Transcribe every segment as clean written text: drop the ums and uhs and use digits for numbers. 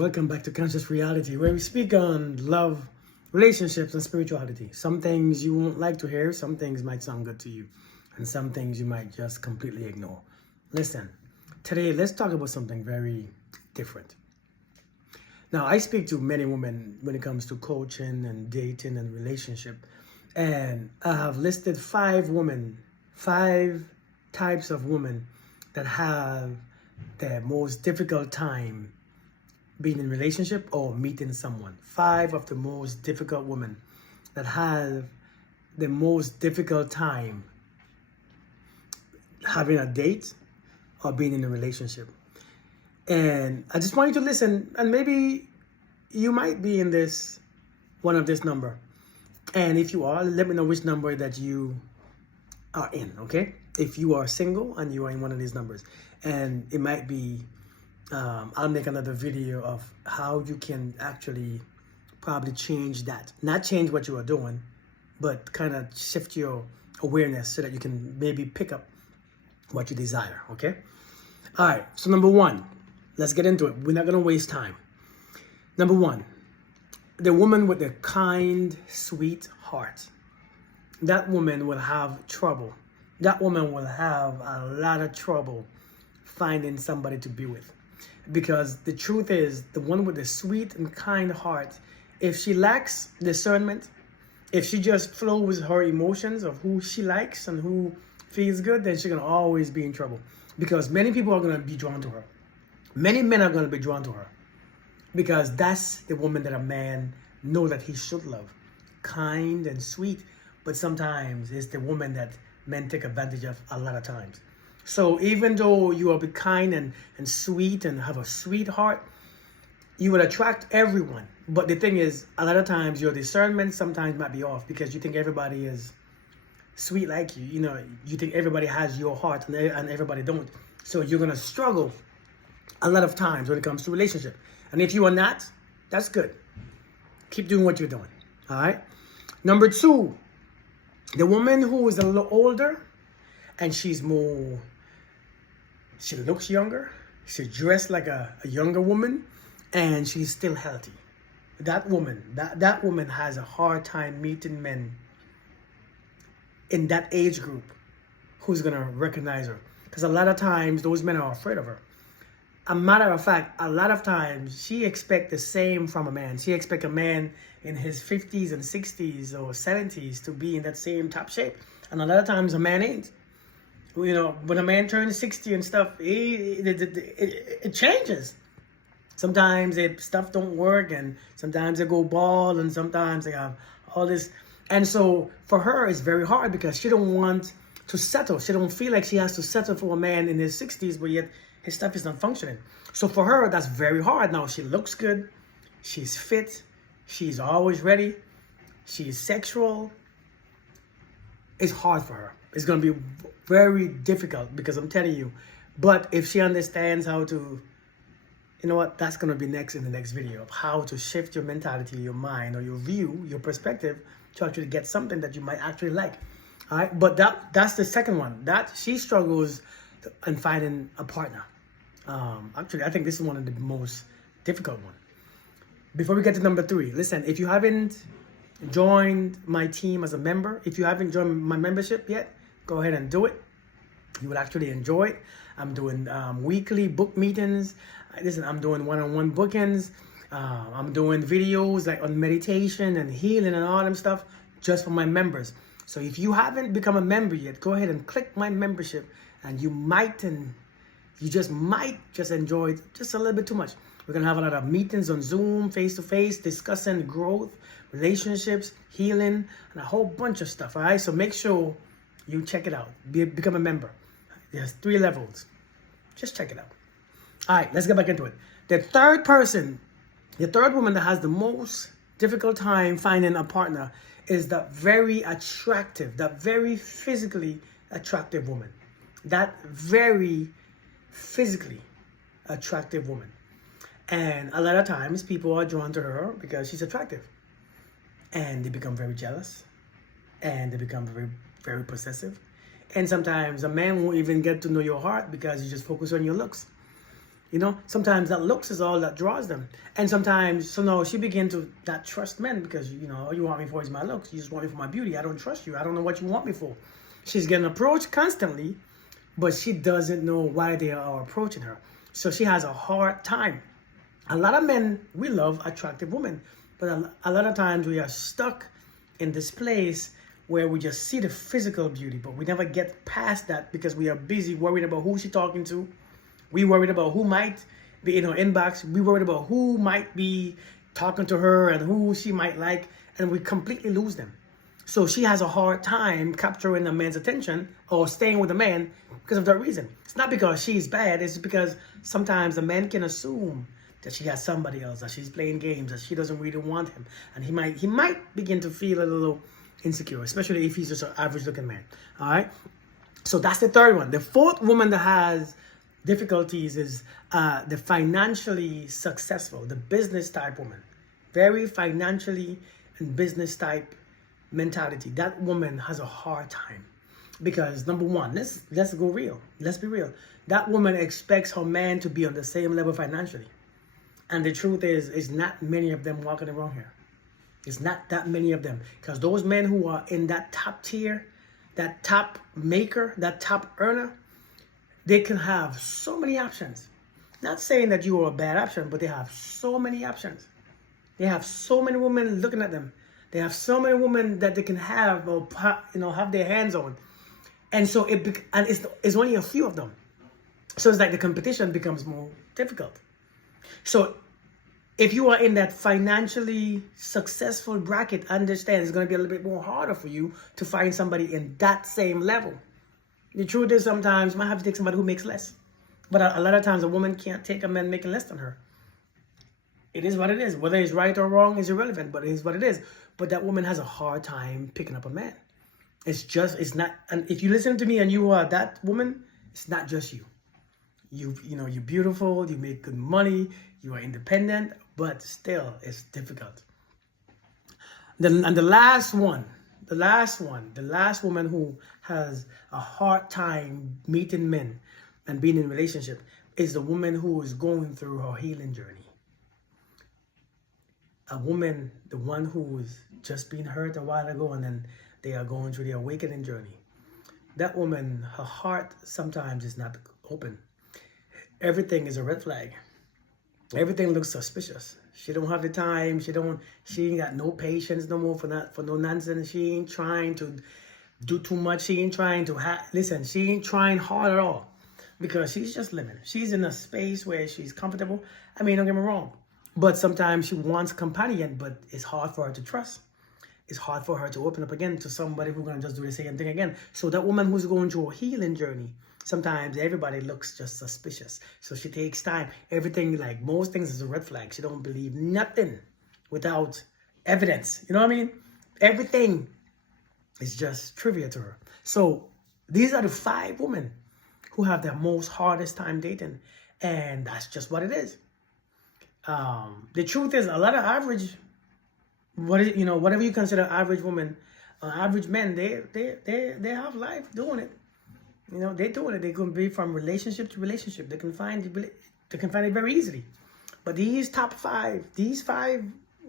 Welcome back to Conscious Reality, where we speak on love, relationships, and spirituality. Some things you won't like to hear, some things might sound good to you, and some things you might just completely ignore. Listen, today let's talk about something very different. Now, I speak to many women when it comes to coaching and dating and relationship, and I have listed five types of women that have the most difficult time being in a relationship or meeting someone. 5 of the most difficult women that have the most difficult time having a date or being in a relationship. And I just want you to listen, and maybe you might be in one of this number. And if you are, let me know which number that you are in, okay? If you are single and you are in one of these numbers. And it might be I'll make another video of how you can actually probably change that. Not change what you are doing, but kind of shift your awareness so that you can maybe pick up what you desire, okay? All right, so number 1, let's get into it. We're not going to waste time. Number 1, the woman with the kind, sweet heart. That woman will have trouble. That woman will have a lot of trouble finding somebody to be with. Because the truth is, the one with the sweet and kind heart, if she lacks discernment, if she just flows her emotions of who she likes and who feels good, then she's going to always be in trouble. Because many people are going to be drawn to her. Many men are going to be drawn to her. Because that's the woman that a man knows that he should love. Kind and sweet. But sometimes it's the woman that men take advantage of a lot of times. So even though you are be kind and sweet and have a sweet heart, you will attract everyone. But the thing is, a lot of times your discernment sometimes might be off because you think everybody is sweet like you. You know, you think everybody has your heart and everybody don't. So you're going to struggle a lot of times when it comes to relationship. And if you are not, that's good. Keep doing what you're doing. All right. Number 2, the woman who is a little older and she looks younger, she's dressed like a younger woman, and she's still healthy. That woman has a hard time meeting men in that age group who's gonna recognize her. Because a lot of times those men are afraid of her. A matter of fact, a lot of times she expects the same from a man. She expects a man in his 50s and 60s or 70s to be in that same top shape. And a lot of times a man ain't. You know, when a man turns 60 and stuff, it changes. Sometimes stuff don't work, and sometimes they go bald, and sometimes they have all this. And so for her, it's very hard because she don't want to settle. She don't feel like she has to settle for a man in his 60s, but yet his stuff is not functioning. So for her, that's very hard. Now, she looks good. She's fit. She's always ready. She's sexual. It's hard for her. It's going to be very difficult because I'm telling you. But if she understands how to, you know what, that's going to be next in the next video of how to shift your mentality, your mind, or your view, your perspective to actually get something that you might actually like. All right. But that's the second one. That she struggles in finding a partner. Actually, I think this is one of the most difficult ones. Before we get to number 3, listen, if you haven't joined my team as a member, if you haven't joined my membership yet, go ahead and do it. You will actually enjoy it. I'm doing weekly book meetings. Listen, I'm doing one-on-one bookings. I'm doing videos like on meditation and healing and all them stuff just for my members. So if you haven't become a member yet, go ahead and click my membership, and you just might enjoy it just a little bit too much. We're going to have a lot of meetings on Zoom, face-to-face, discussing growth, relationships, healing, and a whole bunch of stuff, all right? So make sure you check it out. Become a member. There's 3 levels. Just check it out. All right, let's get back into it. The third woman that has the most difficult time finding a partner is that very attractive, that very physically attractive woman. That very physically attractive woman. And a lot of times people are drawn to her because she's attractive. And they become very jealous. And they become very, very possessive. And sometimes a man won't even get to know your heart because you just focus on your looks. You know, sometimes that looks is all that draws them. And sometimes, so no, she began to not trust men because, you know, all you want me for is my looks. You just want me for my beauty. I don't trust you. I don't know what you want me for. She's getting approached constantly, but she doesn't know why they are approaching her. So she has a hard time. A lot of men, we love attractive women, but a lot of times we are stuck in this place where we just see the physical beauty, but we never get past that because we are busy worrying about who she's talking to. We worried about who might be in her inbox. We worried about who might be talking to her and who she might like, and we completely lose them. So she has a hard time capturing a man's attention or staying with a man because of that reason. It's not because she's bad. It's because sometimes a man can assume that she has somebody else, that she's playing games, that she doesn't really want him, and he might begin to feel a little insecure, especially if he's just an average-looking man. All right. So that's the third one. The fourth woman that has difficulties is the financially successful, the business type woman. Very financially and business type mentality. That woman has a hard time because number one, let's go real. Let's be real. That woman expects her man to be on the same level financially. And the truth is not many of them walking around here. It's not that many of them. Because those men who are in that top tier, that top maker, that top earner, they can have so many options. Not saying that you are a bad option, but they have so many options. They have so many women looking at them. They have so many women that they can have or have their hands on. And so it's only a few of them. So it's like the competition becomes more difficult. So if you are in that financially successful bracket, understand it's going to be a little bit more harder for you to find somebody in that same level. The truth is sometimes you might have to take somebody who makes less. But a lot of times a woman can't take a man making less than her. It is what it is. Whether it's right or wrong is irrelevant, but it is what it is. But that woman has a hard time picking up a man. It's not, and if you listen to me and you are that woman, it's not just you. You're beautiful, you make good money, you are independent, but still it's difficult. The last woman who has a hard time meeting men and being in a relationship is the woman who is going through her healing journey. A woman, the one who's just been hurt a while ago and then they are going through the awakening journey. That woman, her heart sometimes is not open. Everything is a red flag. Everything looks suspicious. She don't have the time. She ain't got no patience no more for no nonsense. She ain't trying to do too much. She ain't trying to listen. She ain't trying hard at all because she's just living. She's in a space where she's comfortable. I mean, don't get me wrong, but sometimes she wants companion, but it's hard for her to trust. It's hard for her to open up again to somebody who's gonna just do the same thing again. So that woman who's going through a healing journey, sometimes everybody looks just suspicious. So she takes time. Everything, like most things, is a red flag. She don't believe nothing without evidence. You know what I mean? Everything is just trivia to her. So these are the 5 women who have the most hardest time dating. And that's just what it is. The truth is, a lot of average, whatever you consider average women, average men, they have life doing it. They're doing it. They can be from relationship to relationship. They can find it very easily. But these top 5, these 5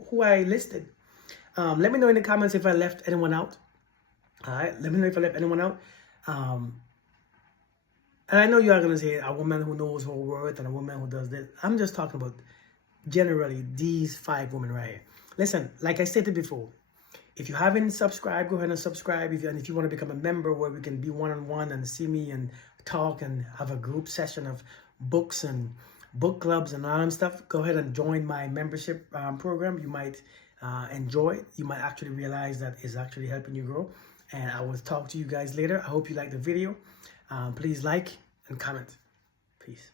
who I listed, let me know in the comments if I left anyone out. All right, let me know if I left anyone out. And I know you are gonna say a woman who knows her worth and a woman who does this. I'm just talking about generally these 5 women right here. Listen, like I stated before, if you haven't subscribed, go ahead and subscribe. If you want to become a member where we can be one-on-one and see me and talk and have a group session of books and book clubs and all that stuff, go ahead and join my membership program. You might enjoy it. You might actually realize that it's actually helping you grow. And I will talk to you guys later. I hope you liked the video. Please like and comment. Peace.